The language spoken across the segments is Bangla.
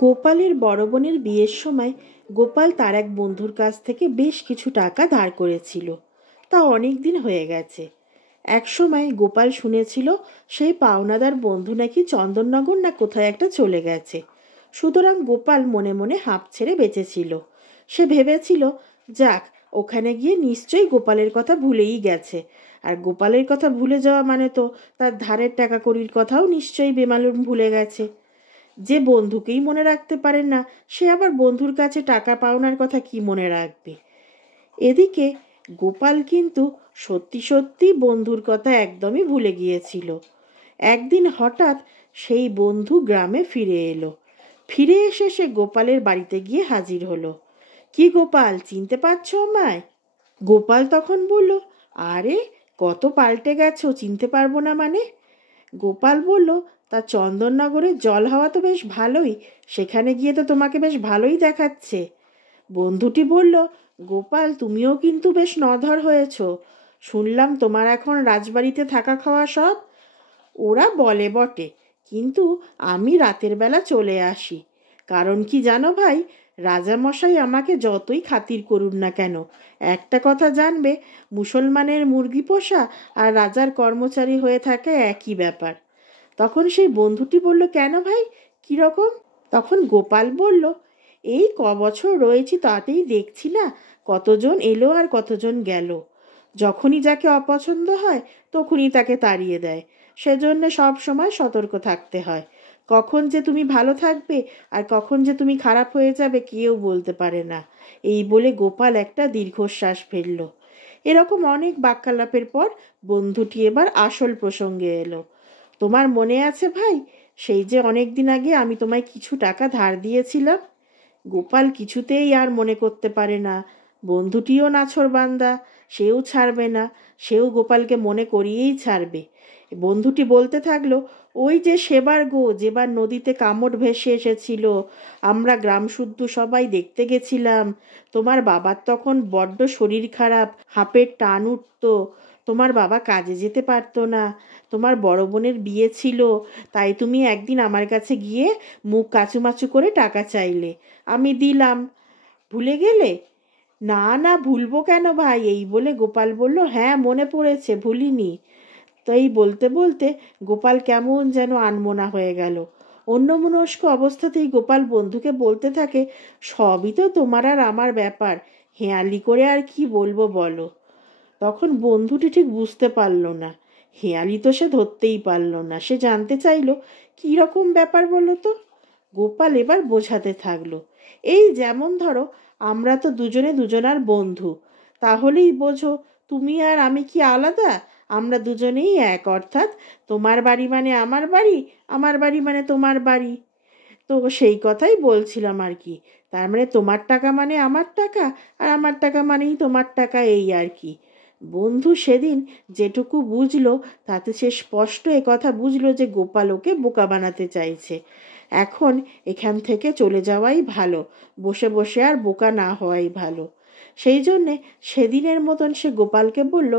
গোপালের বড় বোনের বিয়ের সময় গোপাল তার এক বন্ধুর কাছ থেকে বেশ কিছু টাকা ধার করেছিল। তা অনেক দিন হয়ে গেছে। এক সময় গোপাল শুনেছিল সেই পাওনাদার বন্ধু নাকি চন্দননগর না কোথায় একটা চলে গেছে। সুতরাং গোপাল মনে মনে হাঁপ ছেড়ে বেঁচেছিল। সে ভেবেছিল, যাক, ওখানে গিয়ে নিশ্চয়ই গোপালের কথা ভুলেই গেছে। আর গোপালের কথা ভুলে যাওয়া মানে তো তার ধারের টাকা কড়ির কথাও নিশ্চয়ই বেমালুম ভুলে গেছে। যে বন্ধুকেই মনে রাখতে পারে না, সে আবার বন্ধুর কাছে টাকা পাওনার কথা কি মনে রাখবে। এদিকে গোপাল কিন্তু সত্যি সত্যি বন্ধুর কথা একদমই ভুলে গিয়েছিল। একদিন হঠাৎ সেই বন্ধু গ্রামে ফিরে এলো। ফিরে এসে সে গোপালের বাড়িতে গিয়ে হাজির হলো। কি গোপাল, চিনতে পারছো আমায়? গোপাল তখন বলল, আরে, কত পাল্টে গেছো, চিনতে পারবো না মানে? গোপাল বলল, তা চন্দননগরের জল হাওয়া তো বেশ ভালোই, সেখানে গিয়ে তো তোমাকে বেশ ভালোই দেখাচ্ছে। বন্ধুটি বলল, গোপাল, তুমিও কিন্তু বেশ নধর হয়েছ। শুনলাম তোমার এখন রাজবাড়িতে থাকা খাওয়া সব। ওরা বলে বটে, কিন্তু আমি রাতের বেলা চলে আসি। কারণ কি জানো ভাই, রাজামশাই আমাকে যতই খাতির করুন না কেন, একটা কথা জানবে, মুসলমানের মুরগি পোষা আর রাজার কর্মচারী হয়ে থাকে একই ব্যাপার। তখন সেই বন্ধুটি বলল, কেন ভাই, কীরকম? তখন গোপাল বলল, এই বছর রয়েছি তাতেই দেখছি না কতজন এলো আর কতজন গেল। যখনই যাকে অপছন্দ হয় তখনই তাকে তাড়িয়ে দেয়। সেজন্য সব সময় সতর্ক থাকতে হয়। কখন যে তুমি ভালো থাকবে আর কখন যে তুমি খারাপ হয়ে যাবে কেউ বলতে পারে না। এই বলে গোপাল একটা দীর্ঘশ্বাস ফেলল। এরকম অনেক বাক্যালাপের পর বন্ধুটি এবার আসল প্রসঙ্গে এলো। তোমার মনে আছে ভাই, সেই যে অনেক দিন আগে আমি তোমায় কিছু টাকা ধার দিয়েছিলাম? গোপাল কিছুতেই আর মনে করতে পারে না। বন্ধুটিও নাছোড়বান্দা, সেও ছাড়বে না, সেও গোপালকে মনে করিয়েই ছাড়বে। বন্ধুটি বলতে থাকলো, ওই যে সেবার গো, যেবার নদীতে কামড় ভেসে এসেছিল, আমরা গ্রাম শুদ্ধ সবাই দেখতে গেছিলাম। তোমার বাবার তখন বড্ড শরীর খারাপ, হাঁপের টান উঠতো, তোমার বাবা কাজে যেতে পারতো না। তোমার বড় বোনের বিয়ে ছিল, তাই তুমি একদিন আমার কাছে গিয়ে মুখ কাচুমাচু করে টাকা চাইলে, আমি দিলাম। ভুলে গেলে? না না, ভুলবো কেন ভাই, এই বলে গোপাল বলল, হ্যাঁ মনে পড়েছে, ভুলিনি। তো এই বলতে বলতে গোপাল কেমন যেন আনমনা হয়ে গেল। অন্যমনস্ক অবস্থাতেই গোপাল বন্ধুকে বলতে থাকে, সবই তো তোমার আর আমার ব্যাপার, হেঁয়ালি করে আর কি বলবো বলো। তখন বন্ধুটি ঠিক বুঝতে পারল না। হেঁয়ালি তো সে ধরতেই পারল না। সে জানতে চাইল, কী রকম ব্যাপার বলো তো। গোপাল এবার বোঝাতে থাকলো, এই যেমন ধরো, আমরা তো দুজনে দুজনার বন্ধু, তাহলেই বোঝো তুমি আর আমি কি আলাদা? আমরা দুজনেই এক, অর্থাৎ তোমার বাড়ি মানে আমার বাড়ি, আমার বাড়ি মানে তোমার বাড়ি। তো সেই কথাই বলছিলাম আর কি। তার মানে তোমার টাকা মানে আমার টাকা, আর আমার টাকা মানেই তোমার টাকা, এই আর কি। বন্ধু সেদিন যেটুকু বুঝলো তাতে সে স্পষ্ট কথা বুঝলো যে গোপাল ওকে বোকা বানাতে চাইছে। এখন এখান থেকে চলে যাওয়াই ভালো, বসে বসে আর বোকা না হওয়াই ভালো। সেই জন্যে সেদিনের মতন সে গোপালকে বলল,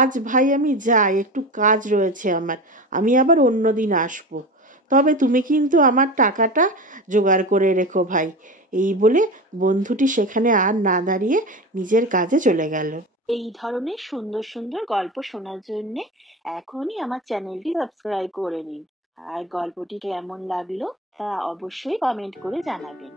আজ ভাই আমি যাই, একটু কাজ রয়েছে আমার, আমি আবার অন্য দিন আসবো। তবে তুমি কিন্তু আমার টাকাটা জোগাড় করে রেখো ভাই। এই বলে বন্ধুটি সেখানে আর না দাঁড়িয়ে নিজের কাজে চলে গেল। এই ধরনের সুন্দর সুন্দর গল্প শোনার জন্য এখনই আমার চ্যানেলটি সাবস্ক্রাইব করে নিন। আর গল্পটি কেমন লাগলো তা অবশ্যই কমেন্ট করে জানাবেন।